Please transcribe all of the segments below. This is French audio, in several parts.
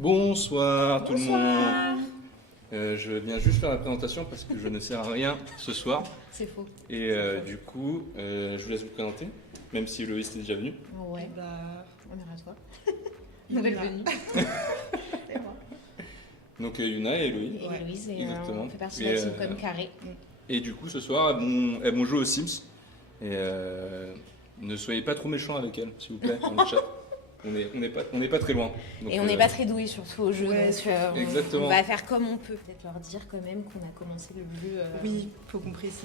Bonsoir tout le monde. Bonsoir. Je viens juste faire la présentation parce que je ne sers à rien ce soir. C'est faux. Et du coup, je vous laisse vous présenter, même si Loïs est déjà venu. Ouais. Bah, On ira à toi. Yuna. Nouvelle venue. Et moi. Donc Yuna et Loïs. Et Ouais, Louise, et exactement. on fait partie de Et, la team comme carré. Et du coup, ce soir, elles vont jouer aux Sims. Et ne soyez pas trop méchants avec elles, s'il vous plaît, dans le chat. On n'est pas très loin. Donc, Et on n'est pas très doués surtout au jeu, Ouais, donc exactement. on va faire comme on peut. Peut-être leur dire quand même qu'on a commencé le jeu. Oui, faut qu'on précise.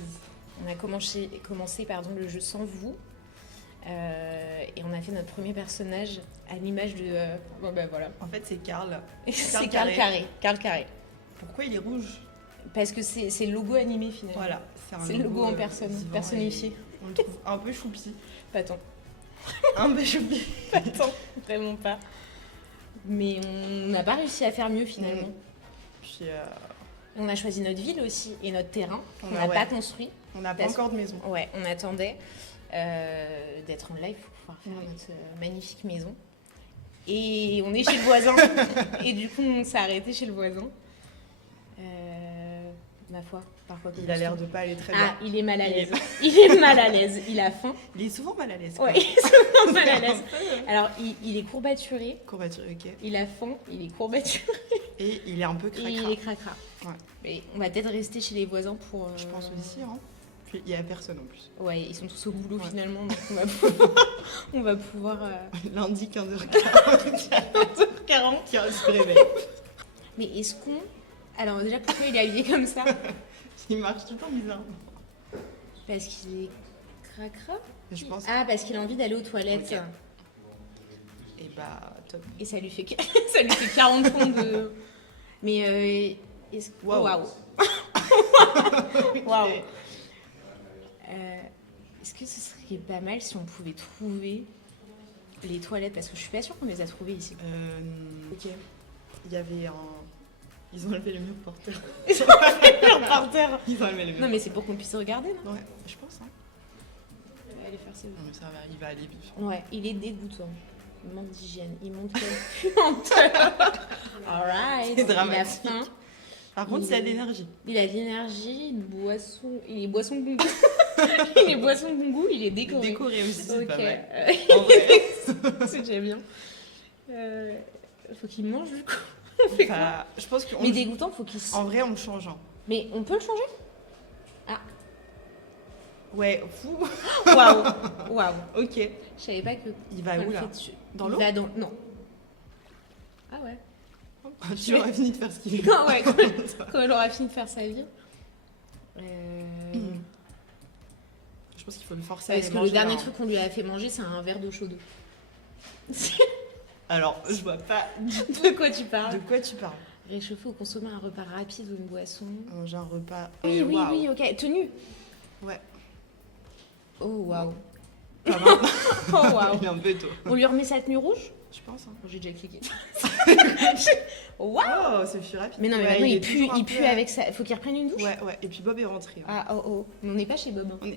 On a commencé le jeu sans vous. Et on a fait notre premier personnage à l'image de. Bon ben voilà. En fait, c'est Karl. C'est Karl Karl Carré. Pourquoi il est rouge? Parce que c'est le logo animé finalement. Voilà, C'est le logo en personne, vivant personnifié. et On le trouve un peu choupi. Pas tant. Un peu choupi. Pas tant, vraiment pas. Mais on n'a pas réussi à faire mieux finalement. Puis, On a choisi notre ville aussi et notre terrain. On On n'a a- pas ouais. construit. on n'a pas Parce- encore de maison. Ouais, on attendait d'être en live pour pouvoir faire notre magnifique maison. Et on est chez le voisin. Et du coup, on s'est arrêté chez le voisin. Ma foi, parfois. Il a l'air de pas aller très bien. Ah, il est mal à Il est- l'aise. Il est mal à l'aise. Il a faim. Il est souvent mal à l'aise. Ouais, il est souvent mal à l'aise. Alors, il est courbaturé. Courbature, ok. Il a faim. Il est courbaturé. Et il est un peu Et cracra. il est cracra. Ouais. Mais on va peut-être rester chez les voisins pour. Je pense aussi, hein. Puis il y a personne en plus. Ouais, ils sont tous au boulot Ouais. finalement, donc on va pouvoir. Lundi 15h40 40. qui se réveille. Mais est-ce qu'on. Alors, déjà, pourquoi il est habillé comme ça? Il marche tout le temps bizarre. Parce qu'il est cracra? Je pense. Ah, parce qu'il a envie d'aller aux toilettes. Ok. Et bah, top. Et ça lui fait, ça lui fait 40 points de. Mais. Est-ce... Waouh. Waouh! Waouh. Est-ce que ce serait pas mal si on pouvait trouver les toilettes? Parce que je suis pas sûre qu'on les a trouvées ici. Ok. Il y avait un. Ils ont enlevé le mur porteur. Par terre. Ils ont enlevé le mur. Non, mais c'est pour qu'on puisse regarder, non? Ouais, je pense. Hein. On va aller faire ça. Non, mais ça va, il va aller vite. Ouais, il est dégoûtant. Il manque d'hygiène. Il montre quel puanteur. Alright. C'est dramatique. Il a faim. Par contre, il y a de l'énergie. Il a de l'énergie, une boisson. Il est boisson de bon goût. Il est boisson de bon goût, il est décoré. Décoré aussi, c'est Ok. pas mal. En vrai. C'est déjà bien. Faut qu'il mange du coup. Enfin, je pense qu'on. Mais dégoûtant, faut qu'il. En vrai, on le change. Hein. Mais on peut le changer? Ouais, fou. Waouh. Waouh. Ok. Je savais pas que. Il va on où le là fait dessus. Dans Il l'eau va dans. Non. Ah ouais. Tu aurais fini de faire ce qu'il veut. Non, ouais, quand elle aura fini de faire sa vie. Je pense qu'il faut le forcer à Parce aller que le manger dernier un- truc qu'on lui a fait manger, c'est un verre d'eau chaude. Alors, je vois pas De quoi tu de parles? quoi tu parles. Réchauffer ou consommer un repas rapide ou une boisson. Manger un repas. Oui, oui, waouh. oui, ok. Tenue. Ouais. Oh, waouh. Pas mal. Oh, waouh. Il est un peu tôt. On lui remet sa tenue rouge? Je pense. Hein. Oh, j'ai déjà cliqué. Waouh. Oh, c'est plus rapide. Mais non, mais Ouais, maintenant, il est pue, toujours un il peu, pue avec ça. Faut qu'il reprenne une douche? Ouais, ouais. Et puis Bob est rentré. Hein. Ah, oh, oh. Mais on n'est pas chez Bob. hein.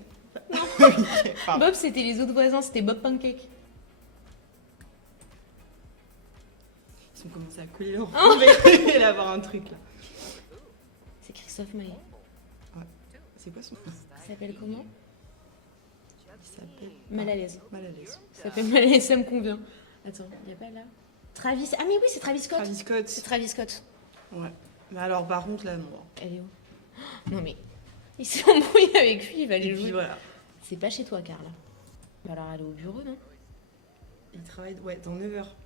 Ok, pardon. Bob, c'était les autres voisins, c'était Bob Pancake. Ils ont commencé à coller leur Oh. robe et il va avoir un truc là. C'est Christophe Maé. C'est quoi son nom? Ça s'appelle comment? Il s'appelle. Mal à l'aise. Mal à l'aise. Ça s'appelle Mal à l'aise, ça me convient. Attends, il a pas là Travis. Ah, mais oui, c'est Travis Scott. Travis Scott. C'est Travis Scott. Ouais. Mais alors, par contre, là, non. Elle est où? Oh, non, mais. Il s'est embrouillé avec lui, il va Et aller puis jouer. voilà. C'est pas chez toi, Carla. Alors, elle est au bureau, non? Il travaille ouais, dans 9 heures.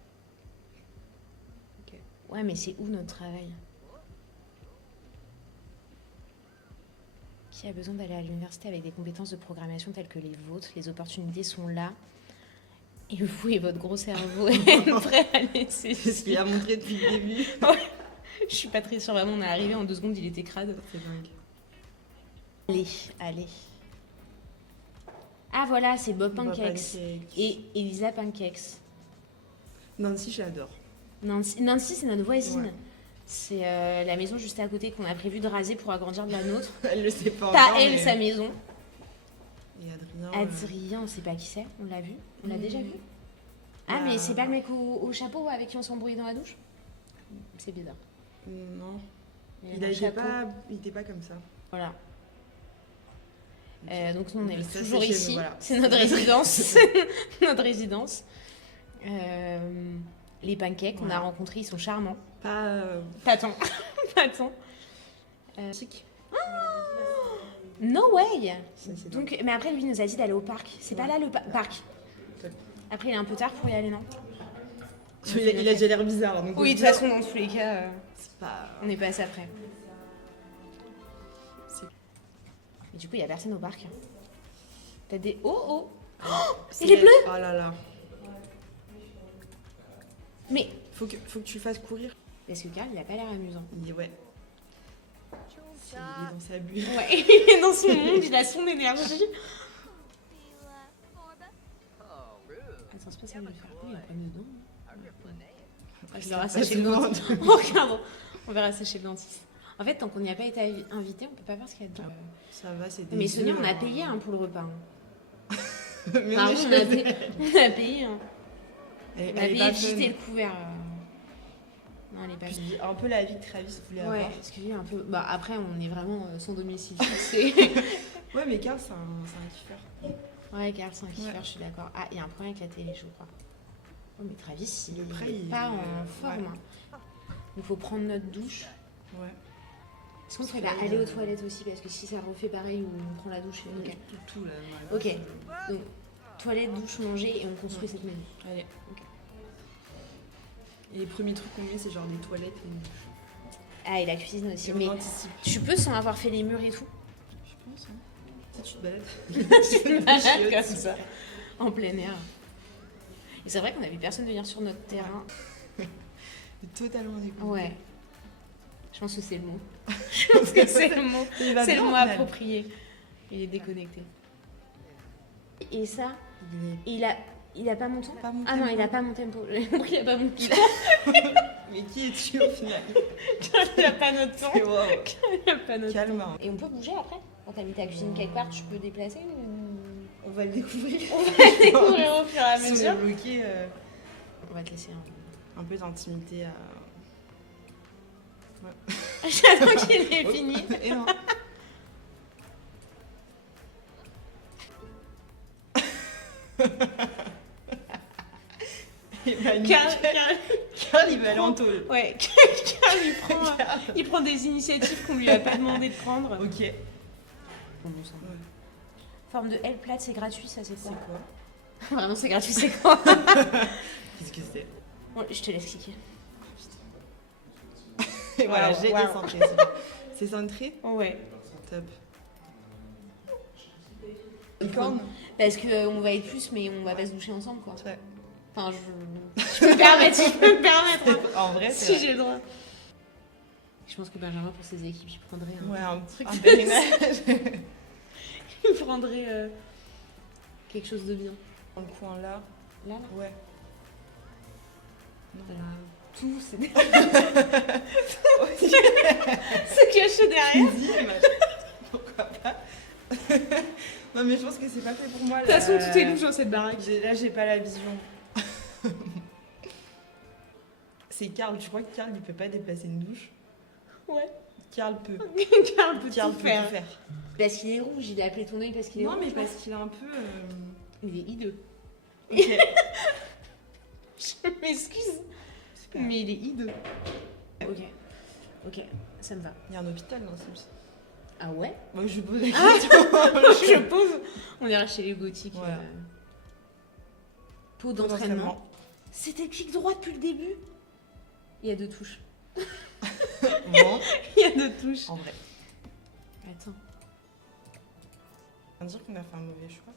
Ouais, mais c'est où notre travail? Qui a besoin d'aller à l'université avec des compétences de programmation telles que les vôtres? Les opportunités sont là. Et vous et votre gros cerveau êtes prêts à laisser. C'est ce qu'il a montré depuis le début. Je suis pas très sûre, vraiment, on est arrivé en 2 secondes, il était crade. C'est dingue. Allez, allez. Ah voilà, c'est Bob Bob Pancakes Pancakes. et Elisa Pancakes. Nancy, je l'adore. Nancy, c'est notre voisine. Ouais. C'est la maison juste à côté qu'on a prévu de raser pour agrandir de la nôtre. Elle le sait pas Pas encore, elle, mais- sa maison. Et Adrien. Adrien, on sait pas qui c'est. On l'a vu? On l'a Mhm. déjà vu? Ah, Bah, mais c'est pas le mec au chapeau avec qui on s'est embrouillé dans la douche? C'est bizarre. Non. Il Il a un chapeau. était pas comme ça. Voilà. Donc nous on est Ça, toujours c'est chez ici, nous, voilà. c'est notre résidence. Notre résidence. Les pancakes qu'on a rencontrés, ils sont charmants. Pas. T'attends. T'attends. No way. Ça, c'est Donc, mais après lui il nous a dit d'aller au parc. C'est pas là le parc. Après il est un peu tard pour y aller, non? Il a déjà l'air bizarre. Donc Oui, de toute façon dans tous les cas, c'est pas. on est passé après. C'est- Mais du coup il y a personne au parc. T'as des... Oh. C'est- Il est bleu. Oh là là. Mais... Faut que tu le fasses courir. Parce que Karl il a pas l'air amusant. Ouais. Il est dans sa bulle. Ouais, il est dans son monde, il a son énergie. Attends, c'est pas ça, il va faire quoi? Il va pas dedans. On verra ça chez le dentiste. On verra ça chez le dentiste. En fait, tant qu'on n'y a pas été invité, on peut pas voir ce qu'il y a dedans. Ça va, c'est des. Mais Sonia, œufs, on a hein. payé pour le repas. Mais Enfin, on est on a payé. Elle On a est payé pas le gîte et fun. le couvert. Non, elle est pas Puis, venue. un peu la vie que Travis voulait Ouais, avoir. excusez un peu. Bah, après, on est vraiment sans domicile fixé. Ouais, mais Carl, c'est un kiffeur. Ouais, Karl, c'est un kiffeur, Ouais. je suis d'accord. Ah, il y a un problème avec la télé, je crois. Oh, mais Travis, il Après, est il- pas en ouais. forme. Hein. Il faut prendre notre douche. Ouais. Est-ce qu'on va aller aux toilettes aussi? Parce que si ça refait pareil ou on prend la douche. Ok. Tout là. Ok. Donc, toilette, douche, manger et on construit cette maison. Allez. Ok. Et les premiers trucs qu'on met, c'est genre des toilettes et une douche. Ah, et la cuisine aussi. Et Mais on anticipe. tu peux sans avoir fait les murs et tout. Je pense, hein. Si tu te balades. Tu te balades Chiottes. comme ça. En plein air. Et c'est vrai qu'on avait personne venir sur notre terrain. Totalement découvert. Ouais. Je pense que c'est le mot. Je pense que c'est le mot. Il va C'est le bien, mot au final. approprié. Il est déconnecté. Et ça, Il est il a pas mon temps? pas mon Ah non, tempo. il a pas mon tempo. J'ai compris, il a pas mon temps. Mais qui es-tu au final? Il a pas notre temps. Wow. Il a pas notre temps. Calme. Hein. Et on peut bouger après? Quand t'as mis ta cuisine quelque part, tu peux déplacer ou... On va le découvrir. On va découvrir au fur et à Si on mesure. est bloqué, On va te laisser un peu d'intimité à. J'attends qu'il ait fini. Et non. Et bah, Carl, il va aller en tôle. Ouais, Karl, il prend des initiatives qu'on lui a pas demandé de prendre. Ok. Bon, bon sang. Ouais. Forme de L plate, c'est gratuit, ça c'est C'est quoi? quoi? Vraiment, c'est gratuit, c'est quoi? Qu'est-ce que c'est? Bon, je te laisse cliquer. Et voilà, Wow, j'ai wow. décentré. C'est centré? Ouais. Top. Licorne? Parce qu'on va être plus, mais on va pas se doucher ensemble, quoi. Ouais. Enfin, je peux me permettre, je peux me permettre. Hein. En vrai, Si c'est j'ai le droit. Je pense que Benjamin, pour ses équipes, il prendrait vrai. un, Ouais, un truc un périmètre. il prendrait quelque chose de bien. Dans le coin là. Là, là. Ouais. Tout, c'est se cacher derrière. Pourquoi pas? Non, mais je pense que c'est pas fait pour moi. De toute façon, tout est louche dans cette baraque. Là, j'ai pas la vision. C'est Carl. Tu crois que Carl, il peut pas déplacer une douche? Ouais. Carl peut. Karl peut Carl tout peut faire. tout faire. Parce qu'il est rouge, il a appelé ton œil parce qu'il est Non, rouge. mais parce qu'il a un peu. Il est hideux. Ok. Je m'excuse, C'est pas- mais il est hideux. Ok. Ok, ça me va. Il y a un hôpital dans Sims. Ah ouais? Moi, je pose la question. Je pose. On ira chez les gothiques. Voilà. Pot d'entraînement. C'était clic droit depuis le début. Il y a deux touches. Bon, Il y a deux touches. en vrai. Attends. On va dire qu'on a fait un mauvais choix.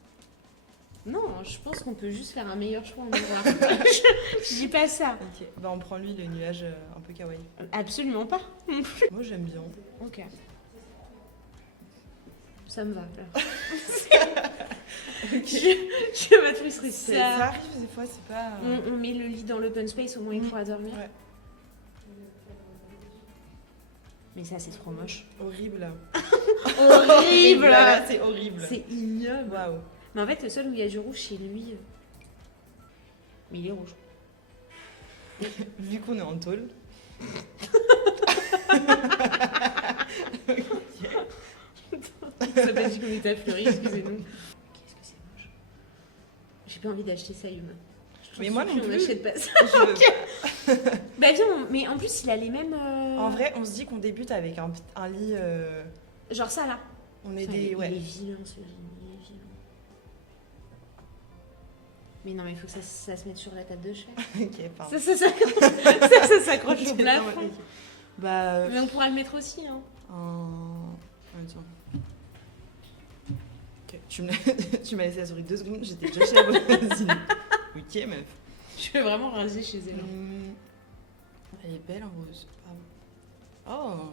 Non, je pense qu'on peut juste faire un meilleur choix en miroir. Je dis pas ça. Ok. Bah, on prend lui le nuage un peu kawaii. Absolument pas. Moi, j'aime bien. Ok. Ça me va. alors. Je vais te frustrer. Ça arrive des fois, c'est pas. On met le lit dans l'open space, au moins il pourra dormir. Ouais. Mais ça, c'est trop moche. Horrible. Horrible. Là, c'est horrible. C'est ignoble. Waouh. Mais en fait, le seul où il y a du rouge, c'est lui. Mais il est rouge. Vu qu'on est en tôle, Ça t'a dit qu'on était à Fleury, excusez-nous. Qu'est-ce que c'est moche. J'ai pas envie d'acheter ça, Yuma. Mais moi non On plus. n'achète pas ça. Je veux pas. Bah viens, mais en plus il a les mêmes... En vrai, on se dit qu'on débute avec un lit... Genre ça là. On est Putain, des... il Ouais. est vilain ce lit, il est vilain. Mais non mais il faut que ça se mette sur la table de chevet. Ok, pardon. Ça s'accroche au plafond. Bah... Mais on pourra le mettre aussi hein. Attends. Ok, tu m'as laissé la souris 2 secondes, j'étais déjà chez la voisine. Ok, meuf. Je vais vraiment raser chez elle. Elle est belle en rose. Pardon. Oh.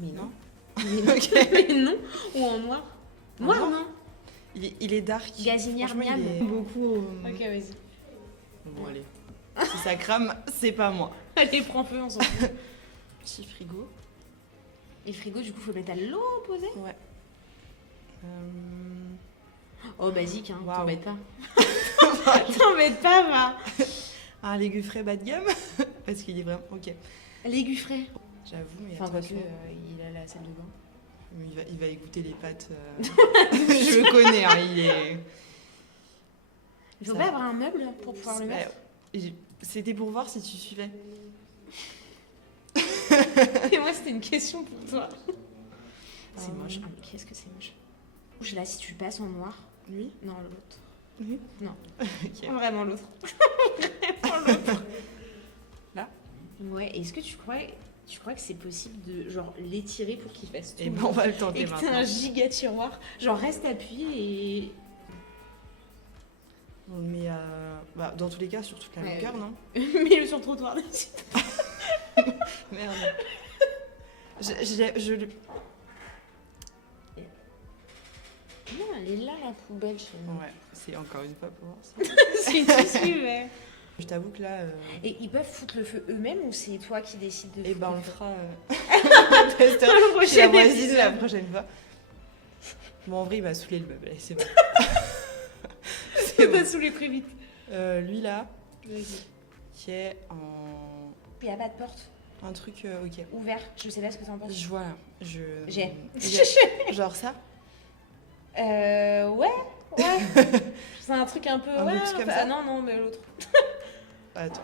Mais non. Non. Ok. Mais non. Ou en noir. Noir noir non. Il est dark. Gazinière Franchement, miam. il est beaucoup... Ok vas-y. Bon, allez. Si ça crame, c'est pas moi. Allez prends feu on s'en fout. Petit frigo. Et frigo du coup faut mettre à l'eau posée. Ouais. Oh basique hein, Waouh. t'embête pas. T'embête pas va. Un légume frais bas de gamme. Parce qu'il est vraiment... Ok. Légumes frais. J'avoue, mais Enfin quoique attention. il a la salle de bain. Il va écouter les pâtes. Je le connais, hein, il est... Il faut Ça- pas avoir un meuble pour pouvoir le mettre. C'était pour voir si tu suivais. Et moi c'était une question pour toi. C'est Ah, moche. Ah, mais qu'est-ce que c'est moche. Je là si tu le passes en noir. Lui Non l'autre. Oui. Non. Ok. Vraiment l'autre. Vraiment l'autre. Là. Ouais. Est-ce que tu crois que c'est possible de genre l'étirer pour qu'il fasse tout Et ben on va le tenter et que t'aies maintenant. un giga tiroir. Genre reste appuyé et. On le met bah, dans tous les cas sur toute la Ouais, longueur, ouais. non? Mets-le sur le trottoir dessus. Merde. Je le... Non, elle est là la poubelle chez nous. Ouais, c'est encore une fois pour voir ça. C'est une tissu, ouais. Je t'avoue que là... Et ils peuvent foutre le feu eux-mêmes ou c'est toi qui décides de Eh foutre ben on le le feu fera tester Au chez la prochain voisine épisode. la prochaine fois. Bon en vrai il m'a saoulé le meuble, allez, c'est bon. Ça t'a saoulé très vite. Lui là, Vas-y. qui est en... Il n'y a pas de porte. Un truc, ok. Ouvert. Je sais pas ce que t'en penses. Je vois là. J'ai. Genre ça. Ouais. C'est un truc un peu. Un ouais, peu plus comme peu- ça Ah non, non, mais l'autre. Attends.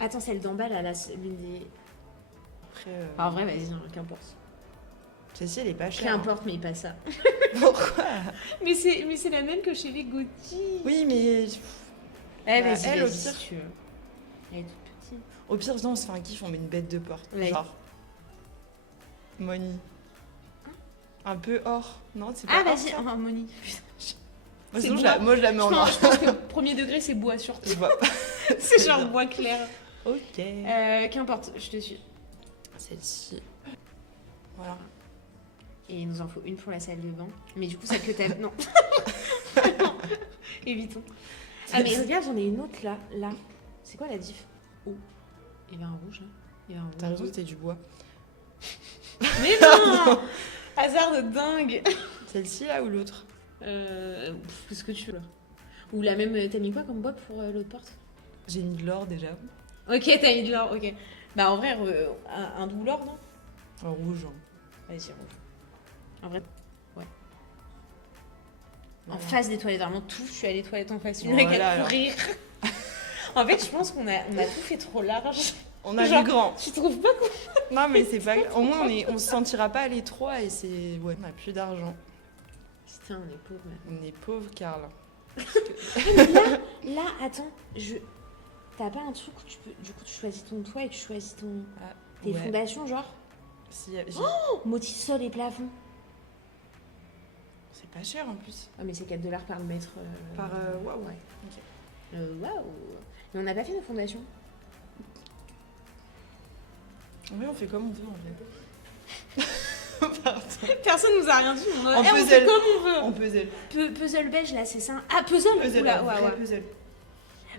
Attends, celle d'en bas, là, l'une des. Après, En vrai, vas-y, hein, qu'importe. celle-ci elle est pas chère. Qu'importe, mais pas ça. Hein. Pourquoi? Mais c'est la même que chez les Gauthier. Oui mais... Eh, Bah, vas-y, elle, vas-y, au si pire. tu veux. Elle est toute petite. Au pire, non, on se fait un kiff, on met une bête de porte. Ouais. Genre. Money. Un peu or. Non, c'est pas Ah, or, vas-y, ça un harmonie. Moi, c'est sinon, bois. moi, je la mets en noir. Je pense que premier degré, c'est bois surtout. Je vois pas. C'est Très genre bien. bois clair. Ok. Qu'importe, je te suis. Celle-ci. Voilà. Et il nous en faut une pour la salle de bain. Mais du coup, celle que t'as. Non. Non. Évitons. Ah, mais regarde, j'en ai une autre là. Là. C'est quoi la diff? Oh. Il y avait un rouge là. Il y avait un T'as rouge. raison, c'était du bois. Mais non. Hasard de dingue. Celle-ci là ou l'autre? Ce que tu veux. Ou la même. T'as mis quoi comme bois pour l'autre porte? J'ai mis de l'or déjà. Ok, t'as mis de l'or, ok. Bah en vrai, un doux l'or, non? En rouge. Hein. Vas-y, rouge. En vrai, ouais. En Voilà. face des toilettes, vraiment tout, je suis allée toilettes en face, une Voilà, mec à alors. courir. En fait, je pense qu'on a tout fait trop large. On a Genre, vu grand. Tu trouves pas qu'on... Non, mais c'est pas grave. Au moins, on se sentira pas à l'étroit et c'est. Ouais, on a plus d'argent. Putain, on est pauvres. On est pauvre, Karl. Là, attends, T'as pas un truc où tu peux... Du coup, tu choisis ton toit et tu choisis tes Ouais. fondations, genre Si, motif sol et plafond. c'est pas cher en plus. Ah, mais c'est 4 $ par mètre. Par. Waouh. Ouais. Ok. Waouh. Mais on n'a pas fait nos fondations. En vrai, on fait comme on veut en fait. Pardon. Personne nous a rien dit. On En fait puzzle. comme on veut. En puzzle. Puzzle beige, là, c'est ça. Ah, puzzle, Puzzle, Oula, un ouais, vrai ouais. puzzle.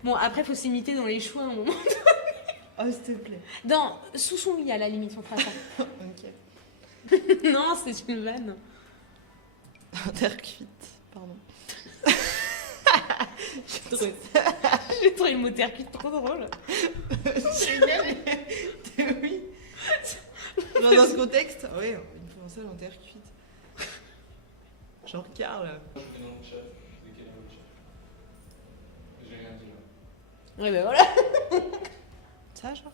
Bon, après, faut s'imiter dans les choix. Oh, s'il te plaît. Sous son lit, à la limite, on fera ça. Ok. Non, c'est une vanne. Terre cuite, pardon. J'ai trouvé le mot terre cuite trop drôle. Génial. Dans ce contexte, ouais, une provençale en terre cuite. Genre Carl. J'ai rien dit là. Ouais, bah voilà. Ça, genre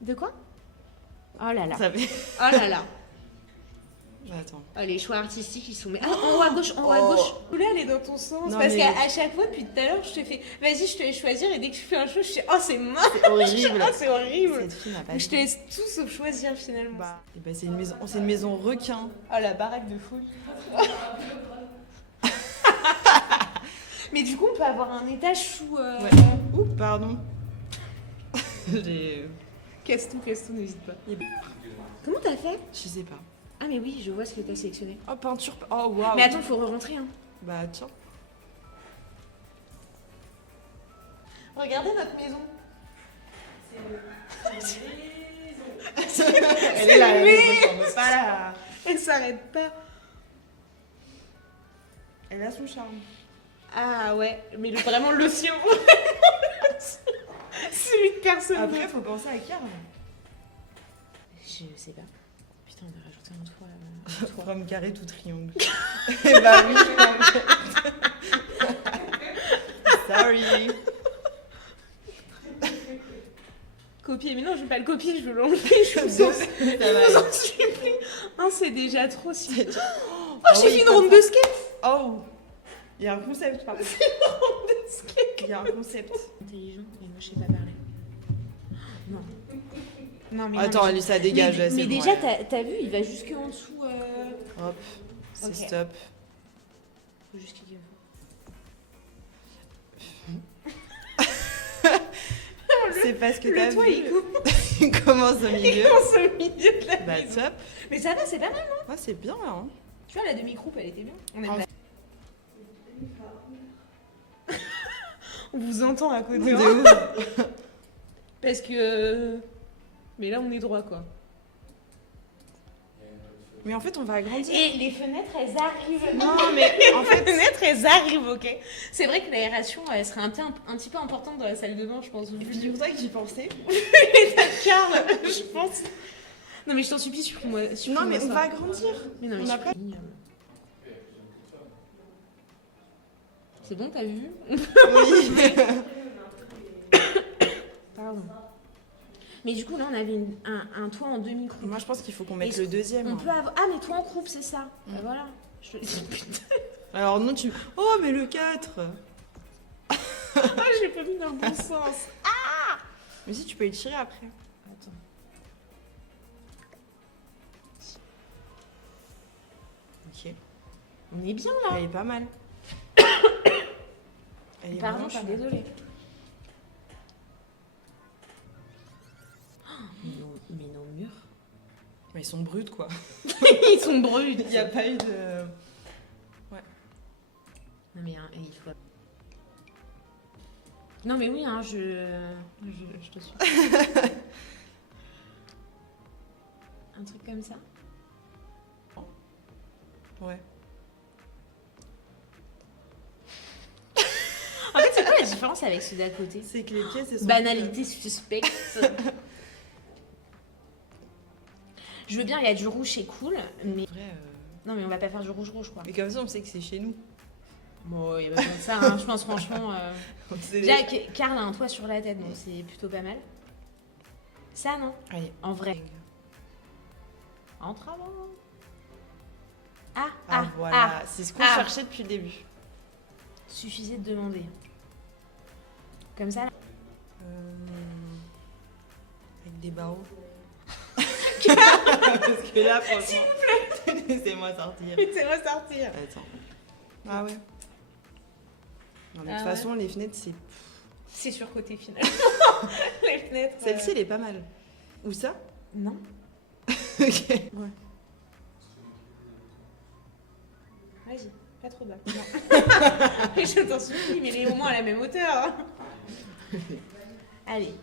De quoi? Oh là là. Ça fait... Oh là là. Attends. Oh, les choix artistiques, ils sont... Ah, en haut à gauche, en haut à gauche. Là, elle est dans ton sens. Non, parce mais- qu'à chaque fois, depuis tout à l'heure, je te fais... Vas-y, je te laisse choisir. Et dès que tu fais un choix, je fais... Oh, c'est moche. C'est horrible. Oh, c'est horrible. Cette fille n'a pas Je te laisse tout sauf choisir, finalement. Bah, et bah, c'est une maison requin. Oh, la baraque de folie. Mais du coup, on peut avoir un étage sous... Ouais. Ouh, pardon. J'ai... Casse tout, n'hésite pas. Comment t'as fait? Je sais pas. Ah, mais oui, je vois ce que t'as sélectionné. Oh, peinture. Oh, waouh. Mais attends, faut re-rentrer, hein. Bah, tiens. Regardez notre maison. Elle est là, elle est pas là. Elle s'arrête pas. Elle a son charme. Ah ouais, mais vraiment le sien. Celui de personne. Après, faut penser à Carl. Je sais pas. Putain, on va rajouter un toit. Rome carré tout triangle. Bah oui, sorry. Copier, mais non, je veux pas le copier, je veux l'enlever. Je vous en supplie. Hein, c'est déjà trop si. Oh, j'ai oui, fait une comme ronde ça. de skate. Oh, il y a un concept, pardon. Il y a un concept. Intelligent, mais moi je sais pas parler. Non. Non, mais Attends, non, mais ça dégage. Mais, c'est mais bon, déjà, ouais. t'as vu, il va jusqu'en dessous. Hop, c'est Ok. stop. Faut juste qu'il C'est parce que Le t'as toit, vu. il coupe. Il commence au Il milieu. commence au milieu de la Bah maison. top. Mais ça va, c'est pas mal. Ah, c'est bien là. Hein. Tu vois, la demi-croupe, elle était bien. On, En- on vous entend à côté. De hein. ouf. Parce que. Mais là, on est droit, quoi. Mais en fait, on va agrandir. Et les fenêtres, elles arrivent. Non, mais en Les fait, fenêtres, elles arrivent, ok. C'est vrai que l'aération, elle serait un petit peu importante dans la salle de bain, je pense. Vu figure-toi que j'y pensais. l'état de Karl, je pense. Non, mais je t'en supplie, supprime-moi. Non, mais on va agrandir. Mais non, mais on a supprime. C'est bon, t'as vu? Oui. Pardon. Mais du coup, là, on avait un toit en demi-croupe. Moi, je pense qu'il faut qu'on mette Est-ce le deuxième. On hein. peut avoir... Ah, mais toi en croupe, c'est ça. Bah voilà. Je te dis, putain. Alors non, tu... Oh, mais le 4. Ah, j'ai pas mis dans le bon sens. Mais si, tu peux y tirer après. Attends. Ok. On est bien, là. Elle est pas mal. Elle est Pardon, vraiment je suis pas mal. désolée. Mais nos murs... Mais ils sont bruts, quoi. Ils sont bruts. Il n'y a pas eu de... Non, mais hein, il faut... Non, mais oui, hein, je te suis. Un truc comme ça. Ouais. En fait, c'est quoi la différence avec ceux d'à côté? C'est que les pièces, elles sont... Banalité suspecte. Je veux bien, il y a du rouge, c'est cool, mais... Vrai, Non, mais on va pas faire du rouge-rouge, quoi. Mais comme ça, on sait que c'est chez nous. Bon, il y a pas besoin de ça, hein. Je pense franchement... On sait Déjà, Karl a un toit sur la tête, donc c'est plutôt pas mal. Ça, non? Allez. En vrai. Entre avant. Ah, voilà. C'est ce qu'on cherchait depuis le début. Suffisait de demander. Comme ça, là. Avec des barreaux. Parce que là, franchement... S'il vous plaît. Laissez-moi sortir. Laissez-moi sortir. Attends. Ah ouais. Non, mais de toute Ah façon, les fenêtres, c'est... C'est surcoté, finalement. Les fenêtres. Celle-ci, elle est pas mal. Où ça? Non. Ok. Ouais. Vas-y, pas trop bas. Non. Je t'en supplie, mais les au moins à la même hauteur. Hein. Allez.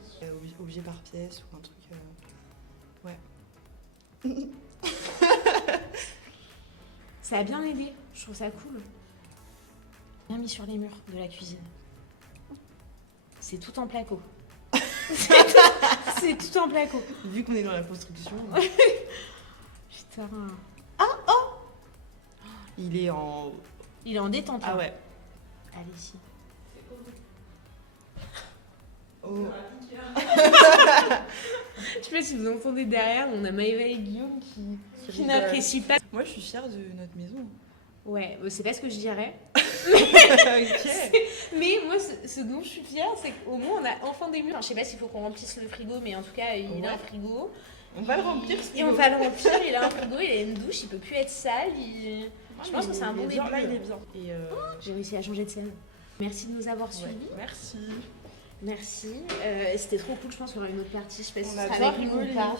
Objet par pièce ou un truc... Ouais. Ça a bien aidé. Je trouve ça cool. Bien mis sur les murs de la cuisine. C'est tout en placo. C'est tout C'est tout en placo. Vu qu'on est dans la construction. Putain. Il est en. Il est en détente. Ah hein. ouais. Allez, ici. Oh. Je sais pas si vous entendez derrière, on a Maëva et Guillaume qui n'apprécient pas. Moi, je suis fière de notre maison. Ouais, c'est pas ce que je dirais. Ok. Mais moi, ce dont je suis fière, c'est qu'au moins on a enfin des murs. Enfin, je sais pas s'il faut qu'on remplisse le frigo, mais en tout cas, il a un frigo. On va le remplir. Et on va le remplir, il a un frigo, il a une douche, il peut plus être sale. Je pense que c'est un bon début. Là, il est bien. Et J'ai réussi à changer de scène. Merci de nous avoir suivis. Merci. Merci. C'était trop cool, je pense qu'il y aura une autre partie. Je sais pas si On ce a sera bien avec nous rigolé. ou pas.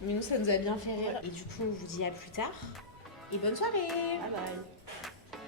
Mais nous, ça nous a bien fait rire. Et du coup, on vous dit à plus tard. Et bonne soirée. Bye bye.